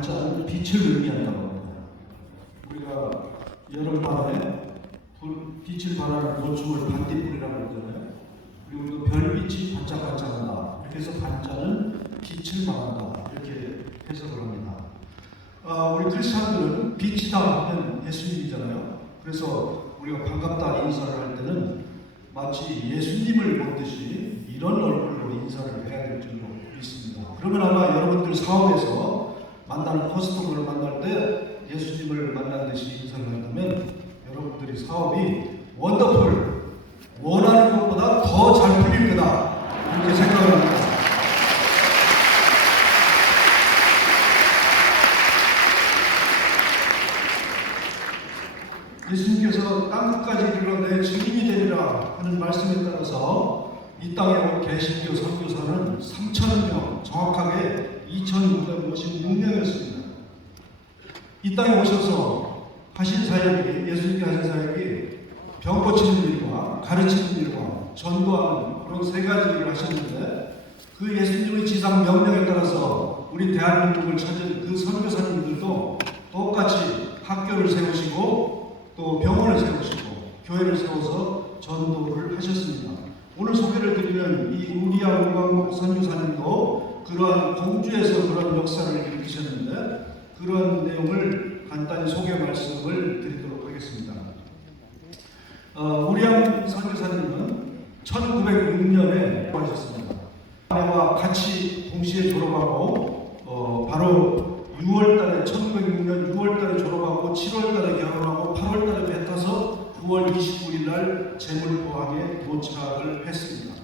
반찬은 빛을 의미한다고 합니다. 우리가 여름밤에 빛을 발하는 보충을 반딧불이라고 그러잖아요. 그리고 별빛이 반짝반짝한다. 이렇게 해서 반찬은 빛을 말한다. 이렇게 해석을 합니다. 우리 크리스찬들은 빛이다 하면 예수님이잖아요. 그래서 우리가 반갑다 인사를 할 때는 마치 예수님을 보듯이 이런 얼굴로 인사를 해야 될 줄로 믿습니다. 그러면 아마 여러분들 사업에서 만나는 커스터머를 만날 때 예수님을 만난 듯이 인사를 한다면 여러분들이 사업이 원더풀, 원하는 것보다 더 잘 풀릴 거다 이렇게 생각을 합니다. 예수님께서 땅끝까지 이르러 내 증인이 되리라 하는 말씀에 따라서 이 땅에 온 개신교 선교사는 3,000명, 정확하게 2,956명이었습니다. 이 땅에 오셔서 하신 사역이, 예수님이 하신 사역이 병 고치는 일과 가르치는 일과 전도하는 그런 세 가지 일을 하셨는데, 그 예수님의 지상 명령에 따라서 우리 대한민국을 찾은 그 선교사님들도 똑같이 학교를 세우시고 또 병원을 세우시고 교회를 세워서 전도를 하셨습니다. 오늘 소개를 드리는 이 우리야 우광목 선교사님도 그러한 공주에서 그런 역사를 일으키셨는데, 그런 내용을 간단히 소개 말씀을 드리도록 하겠습니다. 우리야 선교사님은 1906년에 하셨습니다. 아내와 같이 동시에 졸업하고 바로 6월달에 1906년 6월달에 졸업하고 7월달에 결혼하고 8월달에 배 타서 9월 29일날 제물포항에 도착을 했습니다.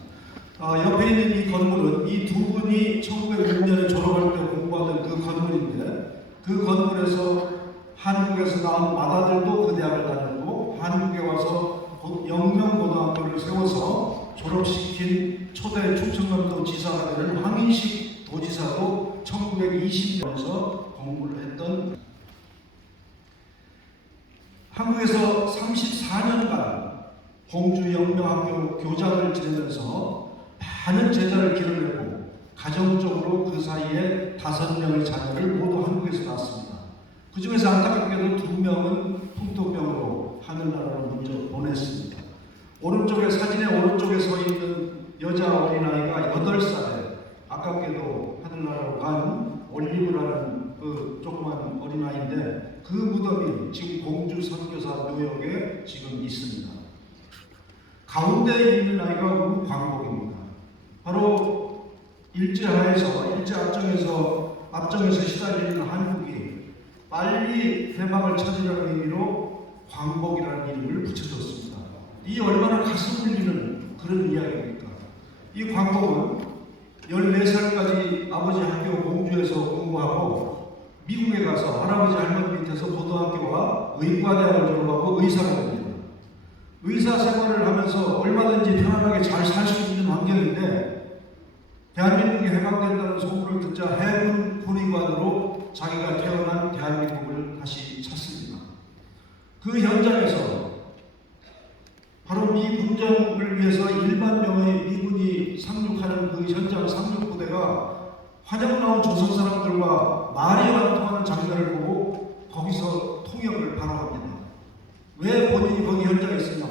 옆에 있는 이 건물은 이 두 분이 1906년에 졸업할 때 공부하던 그 건물인데, 그 건물에서 한국에서 나온 마다들도 그 대학을 다녔고 한국에 와서 영명고등학교를 세워서 졸업시킨 초대 충청남도 지사가 되는 황인식 도지사도 1920년에서 공부를 했던, 한국에서 34년간 공주영명학교 교장을 지내면서 많은 제자를 기르려고 가정적으로 그 사이에 5명의 자녀를 모두 한국에서 낳았습니다. 그 중에서 안타깝게도 2명은 풍토병으로 하늘나라로 먼저 보냈습니다. 오른쪽에, 사진의 오른쪽에 서 있는 여자 어린아이가 8살에 아깝게도 하늘나라로 간 올리브라는 그 조그만 어린아이인데, 그 무덤이 지금 공주 선교사 묘역에 지금 있습니다. 가운데에 있는 아이가 우광복입니다. 바로 일제하에서, 일제 앞정에서 시달리는 한국이 빨리 해방을 찾으려는 의미로 광복이라는 이름을 붙여줬습니다. 이 얼마나 가슴 울리는 그런 이야기입니까? 이 광복은 14살까지 아버지 학교 공주에서 공부하고 미국에 가서 할아버지 할머니 밑에서 고등학교와 의과대학을 졸업하고 의사가 됩니다. 의사 생활을 하면서 얼마든지 편안하게 잘 살 수 있는 환경인데, 대한민국이 해방된다는 소문을 듣자 해군 군의관으로 자기가 태어난 대한민국을 다시 찾습니다. 그 현장에서 바로 미 군정을 위해서 1만 명의 미군이 상륙하는 그 현장 상륙부대가 화장 나온 조선 사람들과 말이 안 통하는 장면을 보고 거기서 통역을 바로 합니다. 왜 본인이 거기 현장에 있으냐?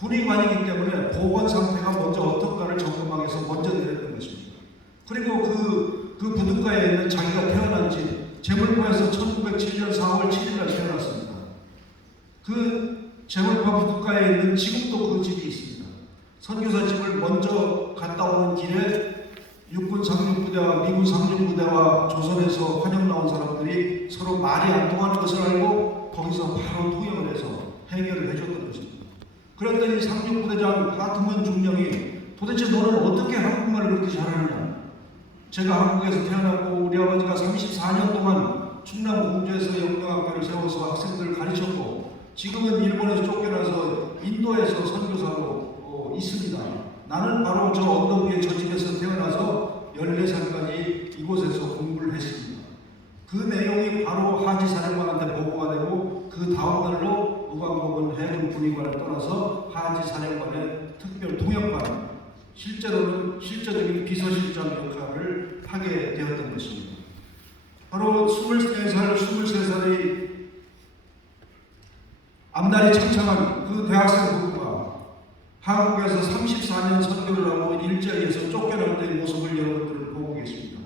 군의관이기 때문에 보건 상태가 먼저 어떤가를 점검하기 위해서 먼저 내렸던 것입니다. 그리고 그 부둣가에 있는 자기가 태어난 집, 제물포에서 1907년 4월 7일날 태어났습니다. 그 제물포 부둣가에 있는 지금도 그 집이 있습니다. 선교사 집을 먼저 갔다 오는 길에 육군 상륙부대와 미군 상륙부대와 조선에서 환영 나온 사람들이 서로 말이 안 통하는 것을 알고 거기서 바로 통역을 해서 해결을 해줬던 것입니다. 그랬더니 상륙부대장 하트먼 중령이 도대체 너는 어떻게 한국말을 그렇게 잘하느냐? 제가 한국에서 태어나고 우리 아버지가 34년 동안 충남 공주에서 영명학교를 세워서 학생들을 가르쳤고 지금은 일본에서 쫓겨나서 인도에서 선교사로 있습니다. 나는 바로 저 언덕 위에 저 집에서 태어나서 14살까지 이곳에서 공부를 했습니다. 그 내용이 바로 하지 사령관한테 보고가 되고 그 다음 날로 우광복은 해군 군의관을 떠나서 하지 사령관의 특별 통역관, 실제로는 실제적인 비서실장 역할을 하게 되었던 것입니다. 바로 24살, 23살의 앞날이 창창한 그 대학생 부부가 한국에서 34년 선교를 하고 일자리에서 쫓겨날 때의 모습을 여러분들은 보고 계십니다.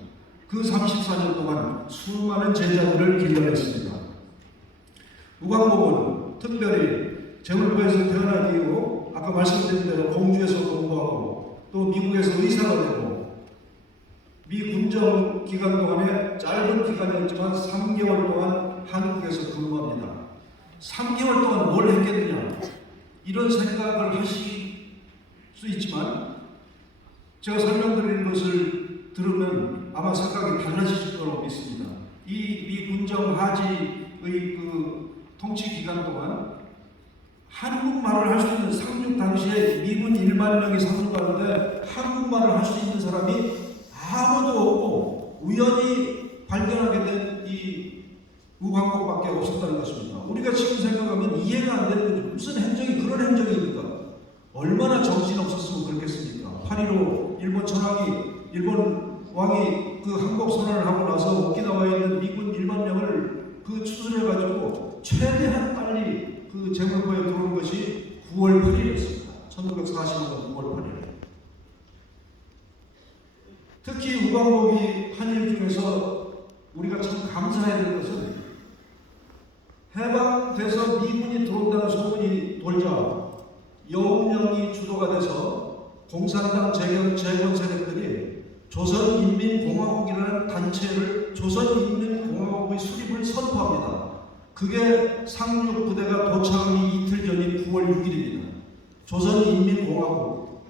그 34년 동안 수많은 제자들을 길러냈습니다. 우광복은 특별히 제물포에서 태어난 이후 아까 말씀드린 대로 공주에서 공부하고 또 미국에서 의사가 되고 미 군정 기간 동안에 짧은 기간이었지만 3개월 동안 한국에서 근무합니다. 3개월 동안 뭘 했겠느냐 이런 생각을 하실 수 있지만 제가 설명드리는 것을 들으면 아마 생각이 달라지실 거라고 믿습니다. 이 미 군정 하지의 그 통치 기간 동안 한국말을 할 수 있는 상륙 당시에 미군 1만 명이 상륙하는데 한국말을 할 수 있는 사람이 아무도 없고 우연히 발견하게 된 이 우광복밖에 없었다는 것입니다. 우리가 지금 생각하면 이해가 안 되는 거죠. 무슨 행정이 그런 행정입니까? 얼마나 정신 없었으면 그렇겠습니까? 8.15 일본 천황이 일본 왕이 그 항복 선언을 하고 나서 오키나와에 있는 미군 1만 명을 그 추순해가지고 최대한 빨리 그 제물포에 들어온 것이 9월 8일이었습니다. 1940년 9월 8일. 특히 우광복이 한 일 중에서 우리가 참 감사해야 될 것은 해방돼서 미군이 들어온다는 소문이 돌자 여운령이 주도가 돼서 공산당 재건 세력들이 조선인민공화국이라는 단체를 조선인민공화국의 수립을 선포합니다. 그게 상륙 부대가 도착하기 이틀 전인 9월 6일입니다. 조선인민공화국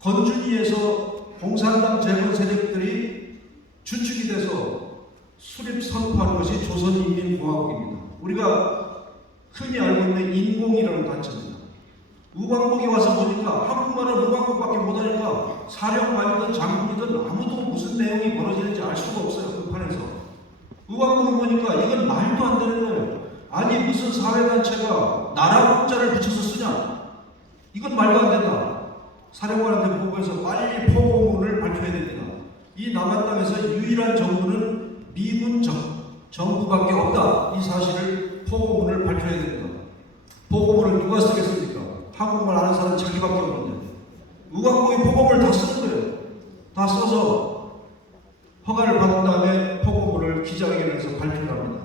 건준위에서 공산당 재건 세력들이 주축이 돼서 수립 선포한 것이 조선인민공화국입니다. 우리가 흔히 알고 있는 인공이라는 단체입니다. 우광복이 와서 보니까 한국말은 우광복밖에 못하니까 사령관이든 장군이든 아무도 무슨 내용이 벌어지는지 알 수가 없어요. 그 판에서. 우광복이 보니까 이건 말도 안 되는 거예요. 아니 무슨 사회단체가 나라 국자를 붙여서 쓰냐? 이건 말도 안 된다. 사령관한테 보고해서 빨리 포고문을 밝혀야 됩니다. 이 남한 땅에서 유일한 정부는 미군 정부밖에 없다. 이 사실을 포고문을 밝혀야 됩니다. 포고문을 누가 쓰겠습니까? 한국말 아는 사람은 자기밖에 없는데. 우광복이 포고문을 다 쓰는 거예요. 다 써서 허가를 받은 다음에 포고문을 기자회견에서 발표를 합니다.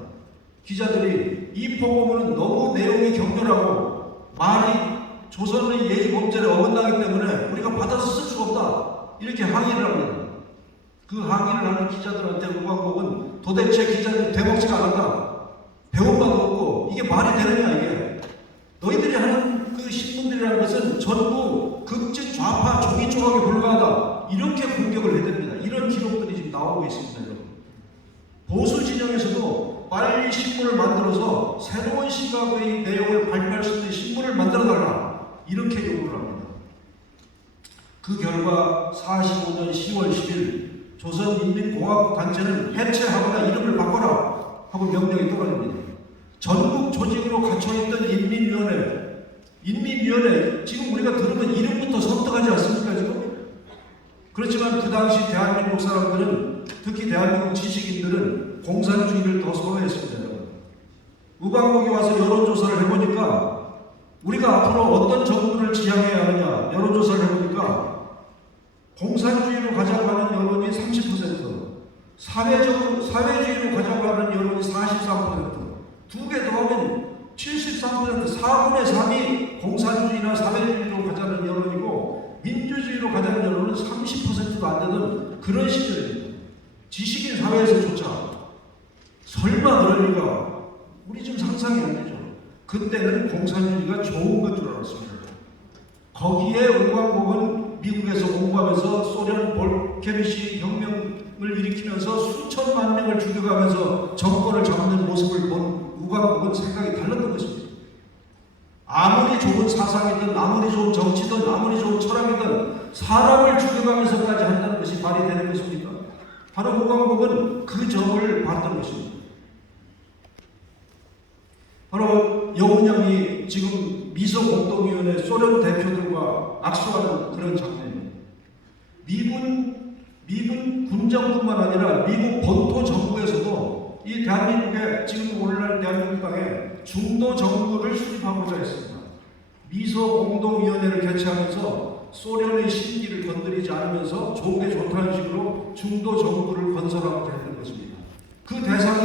기자들이 이 포고문은 너무 내용이 격렬하고 말이 조선의 예의범죄를 어긋나기 때문에 우리가 받아서 쓸 수가 없다. 이렇게 항의를 합니다. 그 항의를 하는 기자들한테 우광복은 도대체 기자들 대먹지가 않았다. 배운 바도 없고 이게 말이 되느냐 이게. 너희들이 하는 그 신문들이라는 것은 전부 극진 좌파 종이 조각에 불과하다. 이렇게 공격을 해야 됩니다. 이런 기록들이 지금 나오고 있습니다. 여러분. 보수 진영에서도 빨리 신문을 만들어서 새로운 시각의 내용을 발표할 수 있는 신문을 만들어달라. 이렇게 요구를 합니다. 그 결과 45년 10월 10일 조선인민공화국 단체는 해체하거나 이름을 바꿔라 하고 명령이 떨어집니다. 전국 조직으로 갇혀있던 인민위원회 지금 우리가 들으면 이름부터 섬뜩하지 않습니까 지금? 그렇지만 그 당시 대한민국 사람들은 특히 대한민국 지식인들은 공산주의를 더 선호했습니다. 우광복이 와서 여론조사를 해보니까 우리가 앞으로 어떤 정부를 지향해야 하느냐 여론조사를 해보니까 공산주의로 가자고 하는 여론이 30%, 사회주의로 가자고 하는 여론이 43%, 두 개 더하면 73%, 4분의 3이 공산주의나 사회주의로 가자는 여론이고 민주주의로 가자는 여론은 30%도 안 되던 그런 시절입니다. 지식인 사회에서조차 설마 그럴 리가 우리 좀 상상이 안 되죠. 그때는 공산주의가 좋은 것 줄 알았습니다. 거기에 우광복은 미국에서 공부하면서 소련 볼케비시 혁명을 일으키면서 수천만 명을 죽여가면서 정권을 잡는 모습을 본 우광복은 생각이 달랐던 것입니다. 아무리 좋은 사상이든 아무리 좋은 정치든 아무리 좋은 철학이든 사람을 죽여가면서까지 한다는 것이 말이 되는 것입니까? 바로 우광복은 그 점을 봤던 것입니다. 바로 여운형이 지금 미소공동위원회 소련 대표들과 악수하는 그런 장면입니다. 미군 군정뿐만 아니라 미국 본토 정부의 중도 정부를 수립하고자 했습니다. 미소 공동위원회를 개최하면서 소련의 심기를 건드리지 않으면서 좋게 좋다는 식으로 중도 정부를 건설하고자 했던 것입니다. 그 대상이